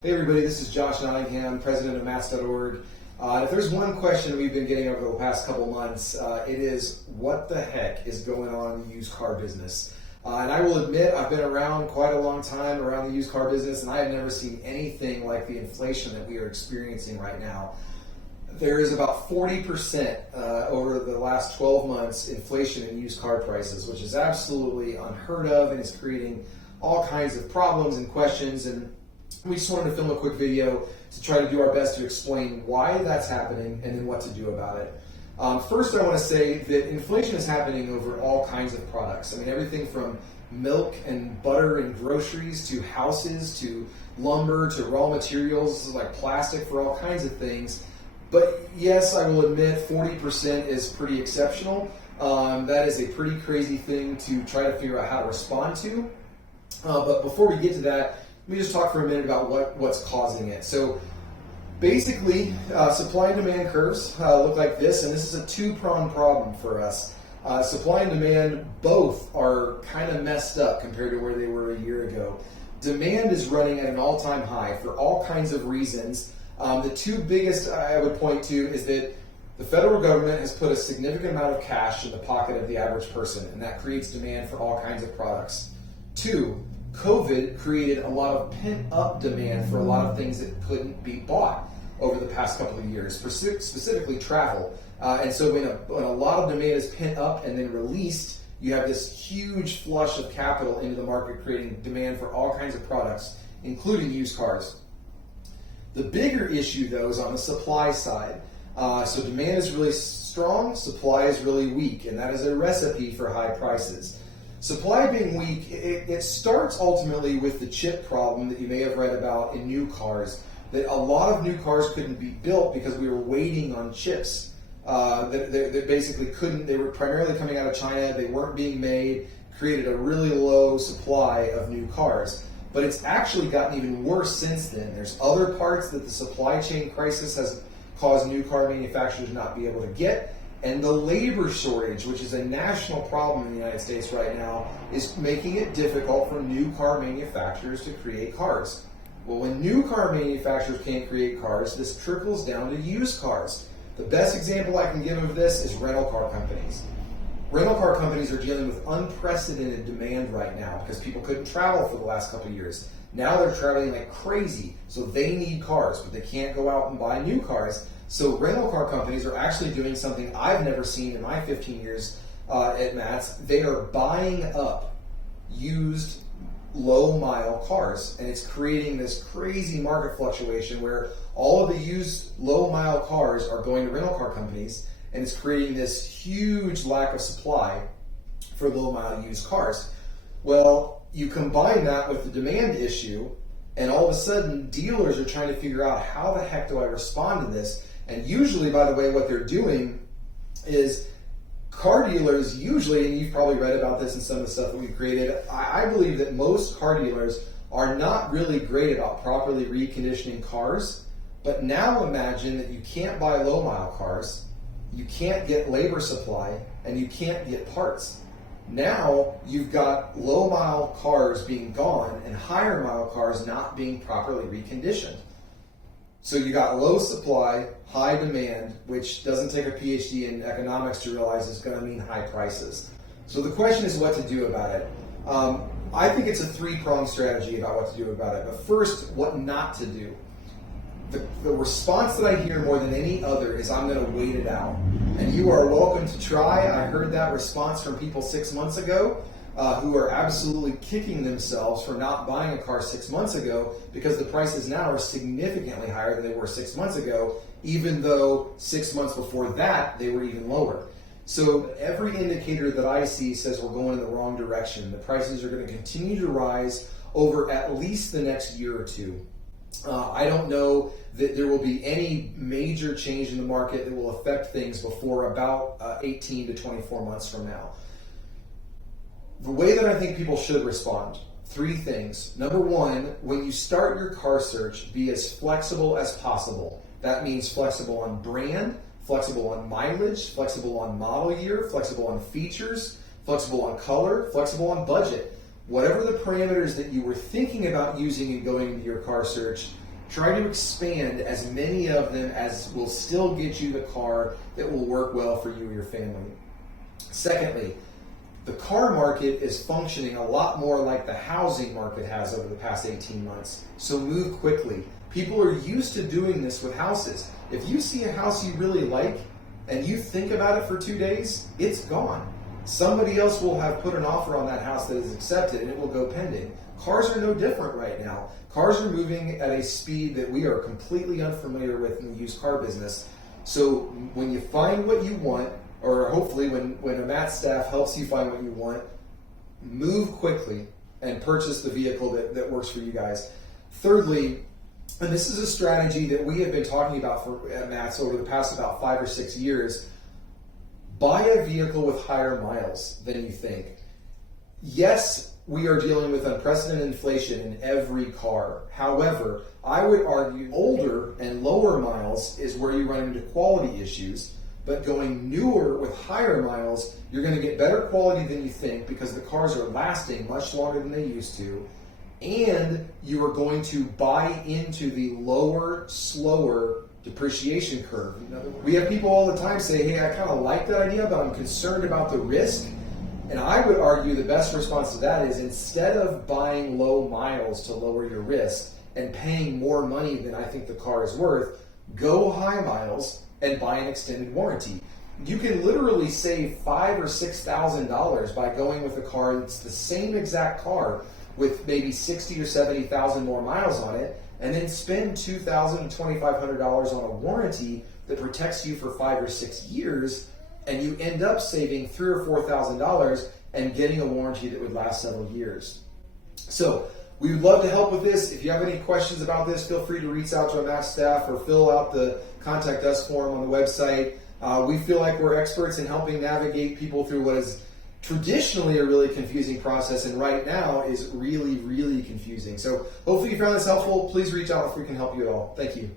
Hey everybody, this is Josh Nottingham, president of Mats.org. If there's one question we've been getting over the past couple months, it is what the heck is going on in the used car business? And I will admit, I've been around quite a long time around the used car business, and I have never seen anything like the inflation that we are experiencing right now. There is about 40% over the last 12 months inflation in used car prices, which is absolutely unheard of, and it's creating all kinds of problems and questions. And we just wanted to film a quick video to try to do our best to explain why that's happening and then what to do about it. First, I want to say that inflation is happening over all kinds of products. I mean, everything from milk and butter and groceries to houses to lumber to raw materials like plastic for all kinds of things. But yes, I will admit 40% is pretty exceptional. That is a pretty crazy thing to try to figure out how to respond to. But before we get to that, let me just talk for a minute about what's causing it. So basically, supply and demand curves look like this, and this is a two-pronged problem for us. Supply and demand both are kind of messed up compared to where they were a year ago. Demand is running at an all-time high for all kinds of reasons. The two biggest I would point to is that the federal government has put a significant amount of cash in the pocket of the average person, and that creates demand for all kinds of products. Two, COVID created a lot of pent-up demand for a lot of things that couldn't be bought over the past couple of years, specifically travel. And so when a lot of demand is pent up and then released, you have this huge flush of capital into the market, creating demand for all kinds of products, including used cars. The bigger issue, though, is on the supply side. So demand is really strong, supply is really weak, and that is a recipe for high prices. Supply being weak, it starts ultimately with the chip problem that you may have read about in new cars, that a lot of new cars couldn't be built because we were waiting on chips that basically couldn't, they were primarily coming out of China, they weren't being made, created a really low supply of new cars. But it's actually gotten even worse since then. There's other parts that the supply chain crisis has caused new car manufacturers not be able to get. And the labor shortage, which is a national problem in the United States right now, is making it difficult for new car manufacturers to create cars. Well, when new car manufacturers can't create cars, this trickles down to used cars. The best example I can give of this is rental car companies. Rental car companies are dealing with unprecedented demand right now because people couldn't travel for the last couple of years. Now they're traveling like crazy, so they need cars, but they can't go out and buy new cars. So rental car companies are actually doing something I've never seen in my 15 years at Mats. They are buying up used low-mile cars, and it's creating this crazy market fluctuation where all of the used low-mile cars are going to rental car companies, and it's creating this huge lack of supply for low-mile used cars. Well, you combine that with the demand issue, and all of a sudden dealers are trying to figure out how the heck do I respond to this. And usually, by the way, what they're doing is car dealers usually, and you've probably read about this in some of the stuff that we've created, I believe that most car dealers are not really great about properly reconditioning cars. But now imagine that you can't buy low mile cars, you can't get labor supply, and you can't get parts. Now you've got low mile cars being gone and higher mile cars not being properly reconditioned. So you got low supply, high demand, which doesn't take a PhD in economics to realize is going to mean high prices. So the question is what to do about it. I think it's a three-pronged strategy about what to do about it. But first, what not to do. The response that I hear more than any other is I'm going to wait it out. And you are welcome to try. I heard that response from people 6 months ago who are absolutely kicking themselves for not buying a car 6 months ago because the prices now are significantly higher than they were 6 months ago, even though 6 months before that they were even lower. So every indicator that I see says we're going in the wrong direction. The prices are going to continue to rise over at least the next year or two. I don't know that there will be any major change in the market that will affect things before about 18 to 24 months from now. The way that I think people should respond, three things. Number one, when you start your car search, be as flexible as possible. That means flexible on brand, flexible on mileage, flexible on model year, flexible on features, flexible on color, flexible on budget. Whatever the parameters that you were thinking about using and going into your car search, try to expand as many of them as will still get you the car that will work well for you or your family. Secondly, the car market is functioning a lot more like the housing market has over the past 18 months. So move quickly. People are used to doing this with houses. If you see a house you really like and you think about it for 2 days, it's gone. Somebody else will have put an offer on that house that is accepted and it will go pending. Cars are no different right now. Cars are moving at a speed that we are completely unfamiliar with in the used car business. So when you find what you want, or hopefully when a Matt staff helps you find what you want, move quickly and purchase the vehicle that works for you guys. Thirdly, and this is a strategy that we have been talking about at Matt's over the past about 5 or 6 years, buy a vehicle with higher miles than you think. Yes, we are dealing with unprecedented inflation in every car. However, I would argue older and lower miles is where you run into quality issues. But going newer with higher miles, you're going to get better quality than you think because the cars are lasting much longer than they used to. And you are going to buy into the lower, slower depreciation curve. We have people all the time say, hey, I kind of like that idea, but I'm concerned about the risk. And I would argue the best response to that is instead of buying low miles to lower your risk and paying more money than I think the car is worth, go high miles and buy an extended warranty. You can literally save $5,000 or $6,000 by going with a car that's the same exact car with maybe 60 or 70,000 more miles on it, and then spend $2,000 and $2,500 on a warranty that protects you for 5 or 6 years, and you end up saving $3,000 or $4,000 and getting a warranty that would last several years. So we would love to help with this. If you have any questions about this, feel free to reach out to our Matt's staff or fill out the Contact Us form on the website. We feel like we're experts in helping navigate people through what is traditionally a really confusing process and right now is really, really confusing. So hopefully you found this helpful. Please reach out if we can help you at all. Thank you.